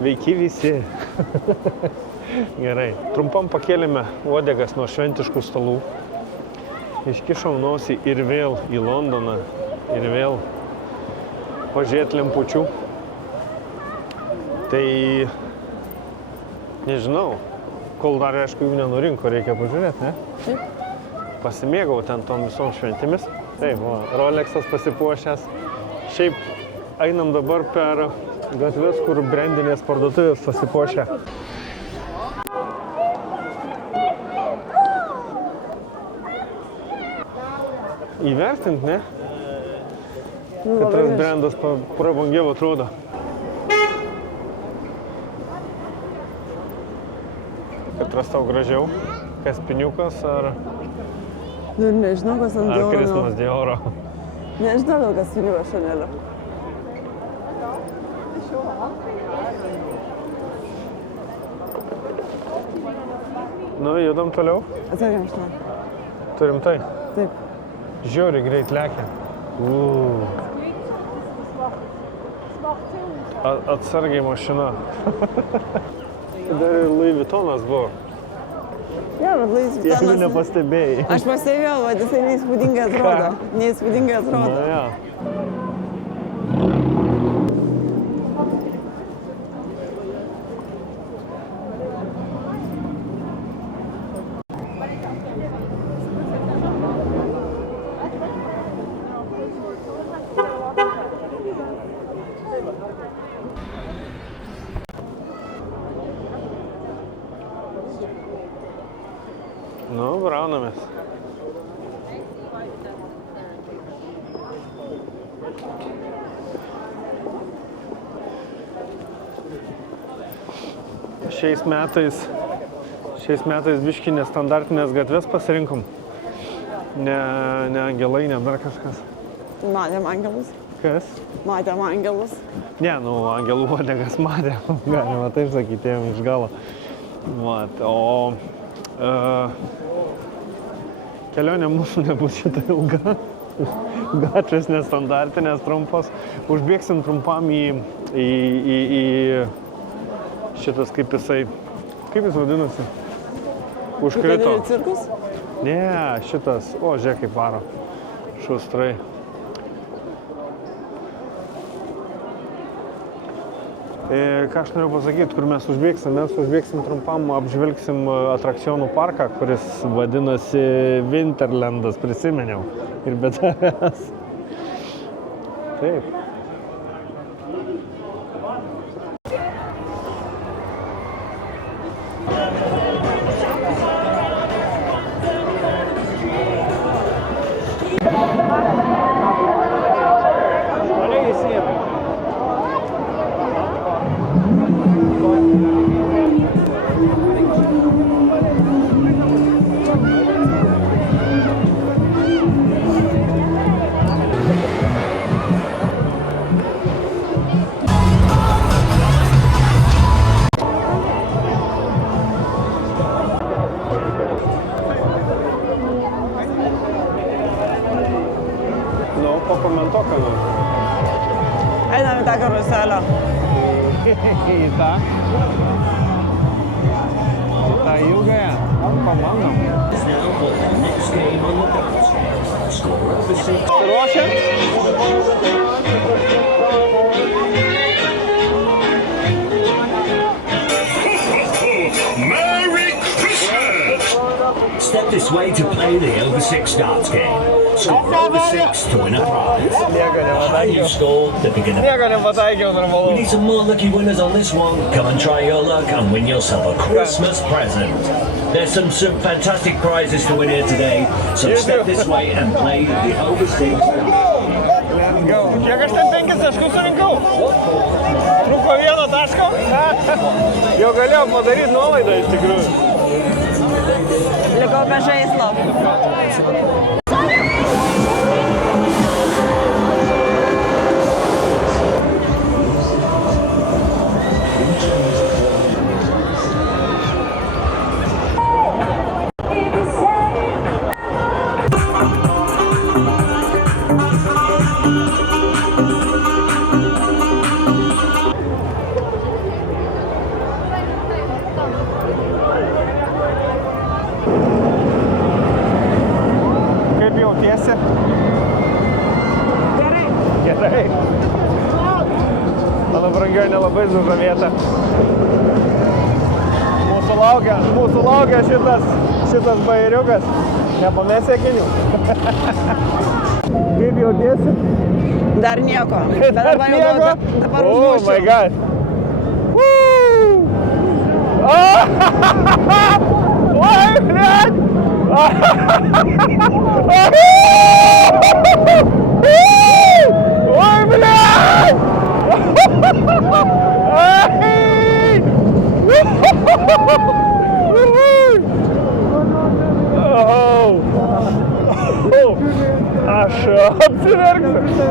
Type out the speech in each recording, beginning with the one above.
Sveiki visi. Gerai. Trumpam pakėlėme uodegas nuo šventiškų stalų. Iškišau nosį ir vėl į Londoną. Ir vėl pažiūrėti lempučių. Tai nežinau, kol dar aišku jų nenurinko, reikia pažiūrėti, ne? Taip. Pasimėgau ten tom visom šventėmis. Taip, Rolexas pasipuošęs. Šiaip einam dabar per gatves, kur brandinės parduotuvės pasipuošę. Įvertint, ne? Kad tas brandas prabangiau atrodo. Katras tau gražiau? Kaspiniukas ar... Nu, nežinau, kas ant Dioro. Ar Christmas Dioro? Nežinau, kas Filipas Šanelio. Nu, judam toliau. Atsargiam šitą. Turim tai? Taip. Žiauriai greit lekia. Atsargiai mašina. Dar ir Louis Vuittonas buvo. Jo, bet Louis Vuittonas... Jeigu nepastebėjai. Aš pastebėjau, bet jisai neįspūdingai atrodo. Neįspūdingai atrodo. Na, jo. Nu, braunamės. Šiais metais biškį nestandartinės gatves pasirinkom. Ne angelai, ne dar kažkas. Matėm angelus. Kas? Matėm angelus. Ne, nu, angelų uodegas matėm. Galima taip sakyti, ėjom iš galo. Mat, o... kelionė mūsų nebus šitą ilga, gatvės nestandartinės, trumpos. Užbėgsim trumpam į šitas, kaip jis vadinasi? Užkrito. Cirkus? Ne, šitas, žiūrėk kaip varo, šustrai. Ką aš noriu pasakyti, kur mes užbėgsim trumpam, apžvelgsim atrakcionų parką, kuris vadinasi Winterlandas, prisiminiau, ir be tavęs. Taip. Pakomentuok, ką nors. Einam į tą karuselę. Į tą ilgąją? Pabandom. Ruošia? Merry Christmas! Step this way to play the over 6 darts game. Score over 6 to win a prize. The higher you score, the bigger the prize. We need some more lucky winners on this one. Come and try your luck and win yourself a Christmas present. There's some fantastic prizes to win here today. So step this way and play the over 6 darts game. Let's go. Kiek aš ten 5 taškus surinkau? Trūko 1 taško? Jau galėjau padaryti nuolaidą iš tikrųjų. Likau be žaislo. Kaip jautiesi? Gerai. Gerai. Mano brangioji nelabai sužavėta. Mūsų laukia šitas bairiukas. Nepamesi akinių. Kaip jautiesi? Dar nieko. Bet dabar jau dabar Oh užmušiu. my god. Oi, blėt! Ой, блядь! Aš apsiverksiu.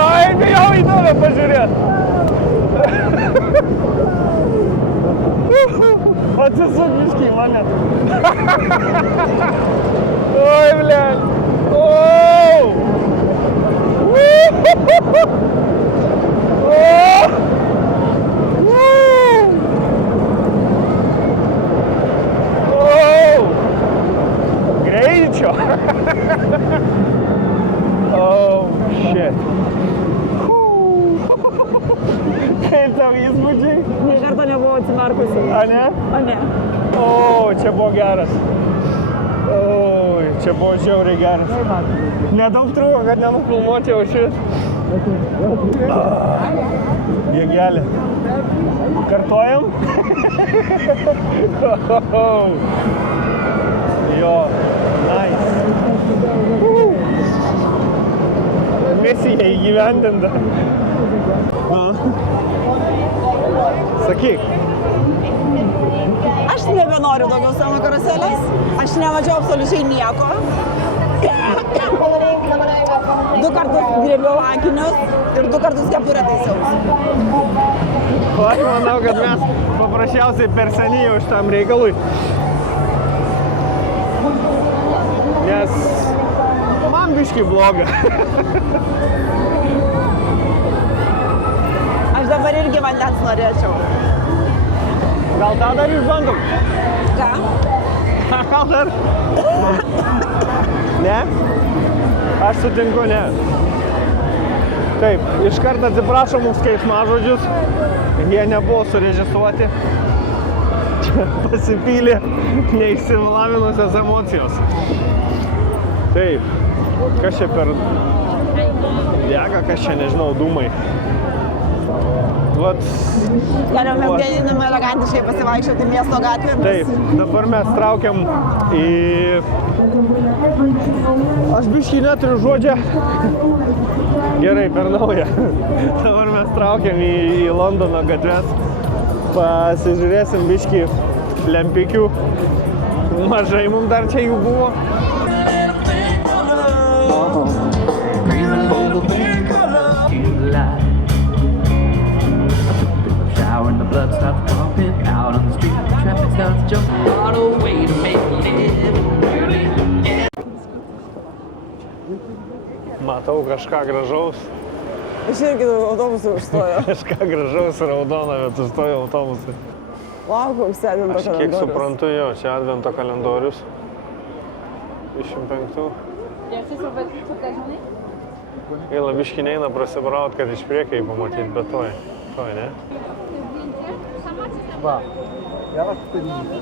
Ai, bijau į tave pažiūrėt. Atsisuk biškį į mane. Oi, blėt. Greičio. Oh, shit. Kaip tau įspūdžiai? Nė karto nebuvo atsimerkusi. A ne? A ne. O, čia buvo geras. O, čia buvo žiauriai geras. Nedaug trūko, kad nenufilmuočiau šit. Jėgelė. Kartojam? Jo, nice. Misija įgyvendinta. Sakyk. Aš nebenoriu daugiau savo karuselės. Aš nemačiau absoliučiai nieko. 2 kartus griebiau akinius ir 2 kartus kepurę taisiausi. O aš manau, kad mes paprasčiausiai per seniai jau šitam reikalui. Nes man biškį bloga. Aš dabar irgi vandens norėčiau. Gal tą dar išbandom? Ką? Gal dar? Ne? Aš sutinku, ne. Taip, iškart atsiprašom už keiksmažodžius. Jie nebuvo surežisuoti. Čia pasipylė neišsilavinusios emocijos. Taip, kas čia per dega, kas čia, nežinau, dūmai. Vat. Geriau mes gėdiname elegantiškai pasivaikščioti miesto gatvėmis. Taip, dabar mes traukiam į... Aš biškį neturiu žodžią. Gerai, per naują. Dabar mes traukiam į Londono gatves. Pasižiūrėsim biškį lempikių. Mažai mums dar čia jų buvo. When the blood starts pumping out on the street, traffic starts jumping all the way to make me live. Matau kažką gražaus. Aš irgi autobusui užstoju. Kažką gražaus raudono, bet užstoju autobusui. Vau, koks advento Aš kiek kalendorius. suprantu, jo, čia advento kalendorius. 25. Bien fait sur votre toute la journée. Gaila biškį neina prasibraut, kad iš priekiai pamatyti, bet toj, ne? Va, я вас перейду.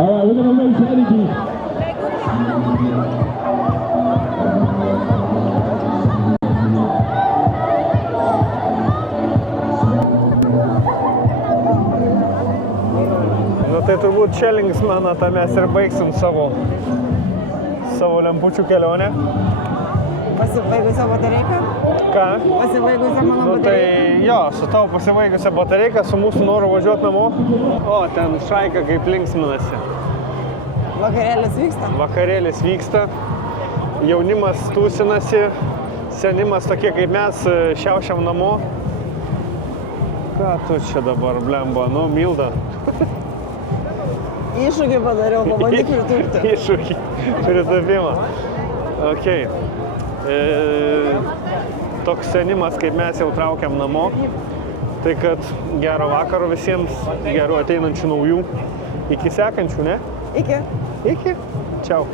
All right, we're going to race energy. čia linksmena, tai mes ir baigsim savo lempučių kelionę. Pasibaigusią batareiką? Ką? Pasibaigusią mano Nu tai batareiką? jo, su tavo pasibaigusią batareiką, su mūsų noru važiuoti namo. O, ten šaika kaip linksminasi. Vakarėlis vyksta? Vakarėlis vyksta, jaunimas tūsinasi, senimas tokie kaip mes šiaušiam namo. Ką tu čia dabar, blemba? Nu, Milda. Iššūkį padariau, pabandyk pritūpti. Iššūkį, pritapimą. Ok. Toks senimas, kaip mes jau traukiam namo. Tai kad gero vakaro visiems, gerų ateinančių naujų. Iki sekančių, ne? Iki. Iki. Čiau.